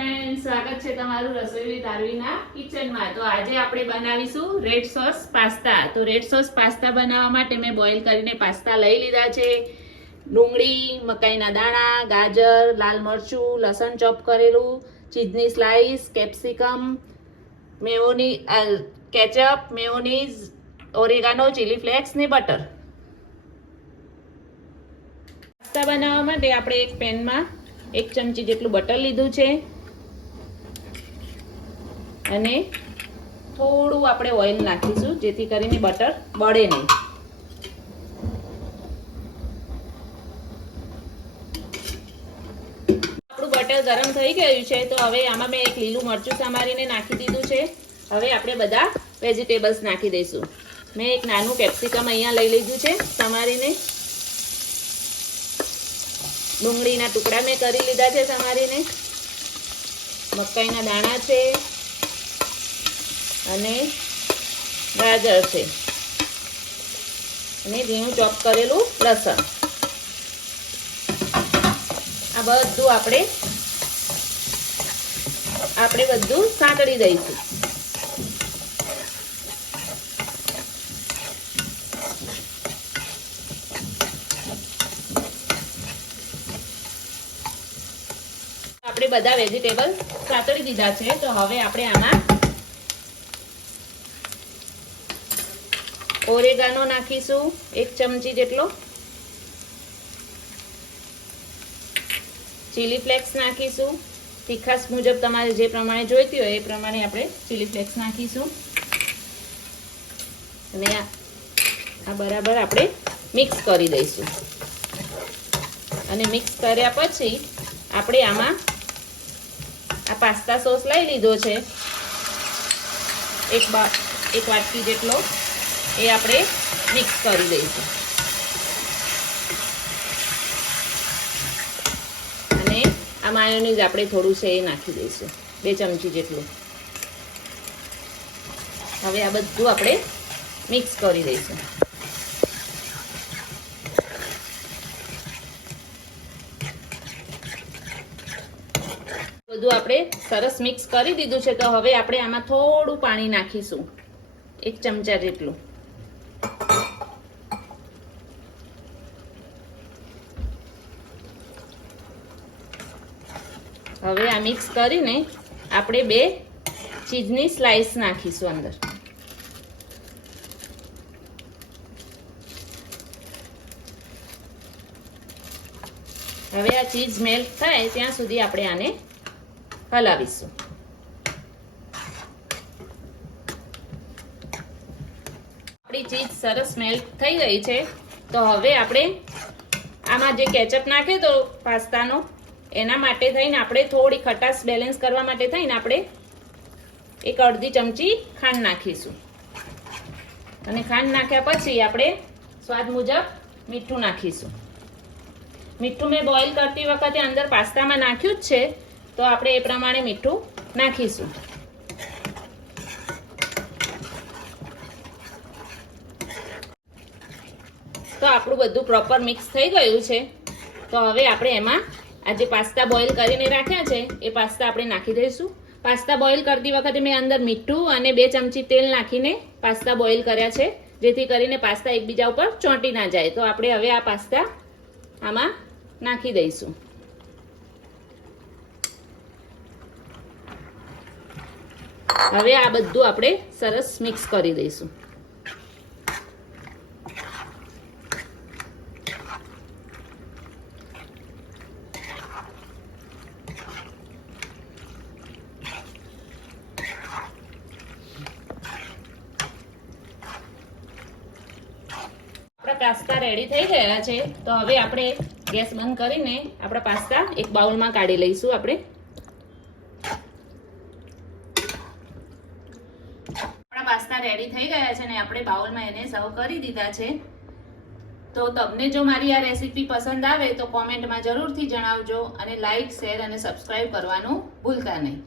Friend સ્વાગત છે તમારું રસોઈ વિથ આરવીના કિચનમાં તો આજે આપણે બનાવીશું રેડ સોસ પાસ્તા. તો રેડ સોસ પાસ્તા બનાવવા માટે મેં બોઇલ કરીને પાસ્તા લઈ લીધા છે. ડુંગળી, મકાઈના દાણા, ગાજર, લાલ મરચું, લસણ ચોપ કરેલું ચીઝની slice capsicum મેયોની ketchup mayonnaise oregano chilli flakes ને બટર પાસ્તા બનાવવા માટે આપણે એક પેનમાં એક ચમચી જેટલું બટર લીધું છે. અને થોડું આપણે ઓઇલ નાખીશું, જેથી કરીને બટર બળે નહીં. આપણું બટર ગરમ થઈ ગયું છે, તો હવે આમાં મેં એક લીલું મરચું સમારીને નાખી દીધું છે. હવે આપણે બધા વેજીટેબલ્સ નાખી દઈશું. મેં એક નાનું કેપ્સિકમ અહીંયા લઈ લીધું છે, સમારીને. ડુંગળીના ટુકડા મેં કરી લીધા છે, સમારીને. મકાઈના દાણા છે. અને ગાજર છે. અને ઝીણું ચોપ કરેલું લસણ. આ બધું આપણે આપણે બધું સાંકળી દઈશું. આપણે બધા વેજીટેબલ સાતળી દીધા છે, તો હવે આપણે આમાં ઓરેગાનો નાખીશું એક ચમચી જેટલો. ચીલી ફ્લેક્સ નાખીશું. તીખાસ મુજબ તમારે જે પ્રમાણે જોઈતી હોય એ પ્રમાણે આપણે ચીલી ફ્લેક્સ નાખીશું. અને આ બરાબર આપણે મિક્સ કરી દઈશું. અને મિક્સ કર્યા પછી આપણે આમાં આ પાસ્તા સોસ લઈ લીધો છે. એક બા, એક વાટકી જેટલો. એ આપણે મિક્સ કરી દઈશું. અને આ માયોનીઝ આપણે થોડું છે એ નાખી દઈશું. બે ચમચી જેટલું. હવે આ બધું આપણે મિક્સ કરી દઈશું. બધું આપણે સરસ મિક્સ કરી દીધું છે, તો હવે આપણે આમાં થોડું પાણી નાખીશું. એક ચમચા જેટલું. હવે આ મિક્સ કરીને આપણે બે ચીઝની સ્લાઇસ નાખીશું અંદર. હવે આ ચીઝ મેલ્ટ થાય ત્યાં સુધી આપણે આને હલાવીશું. આપણી ચીઝ સરસ મેલ્ટ થઈ ગઈ છે. તો હવે આપણે આમાં જે કેચઅપ નાખ્યો તો પાસ્તાનો એના માટે થઈને આપણે થોડી ખટાશ બેલેન્સ કરવા માટે થઈને આપણે એક અડધી ચમચી ખાંડ નાખીશું. અને ખાંડ નાખ્યા પછી આપણે સ્વાદ મુજબ મીઠું નાખીશું. મીઠું મેં બોઇલ કરતી વખતે અંદર પાસ્તામાં નાખ્યું જ છે, તો આપણે એ પ્રમાણે મીઠું નાખીશું. તો આપણું બધું પ્રોપર મિક્સ થઈ ગયું છે. તો હવે આપણે એમાં આ જે પાસ્તા બોઇલ કરીને રાખ્યા છે, એ પાસ્તા આપણે નાખી દઈશું. પાસ્તા બોઇલ કરતી વખતે મેં અંદર મીઠું અને બે ચમચી તેલ નાખીને પાસ્તા બોઇલ કર્યા છે, જેથી કરીને પાસ્તા એકબીજા ઉપર ચોંટી ના જાય. તો આપણે હવે આ પાસ્તા આમાં નાખી દઈશું. હવે આ બધું આપણે સરસ મિક્સ કરી દઈશું. પાસ્તા રેડી થઈ ગયા છે. તો હવે આપણે ગેસ બંધ કરીને આપણા પાસ્તા એક બાઉલમાં કાઢી લઈશું આપણે. આપણા પાસ્તા રેડી થઈ ગયા છે ને આપણે બાઉલમાં એને સર્વ કરી દીધા છે. તો તમને જો મારી આ રેસીપી પસંદ આવે તો કોમેન્ટમાં જરૂરથી જણાવજો અને લાઇક શેર અને સબસ્ક્રાઇબ કરવાનું ભૂલતા નહીં.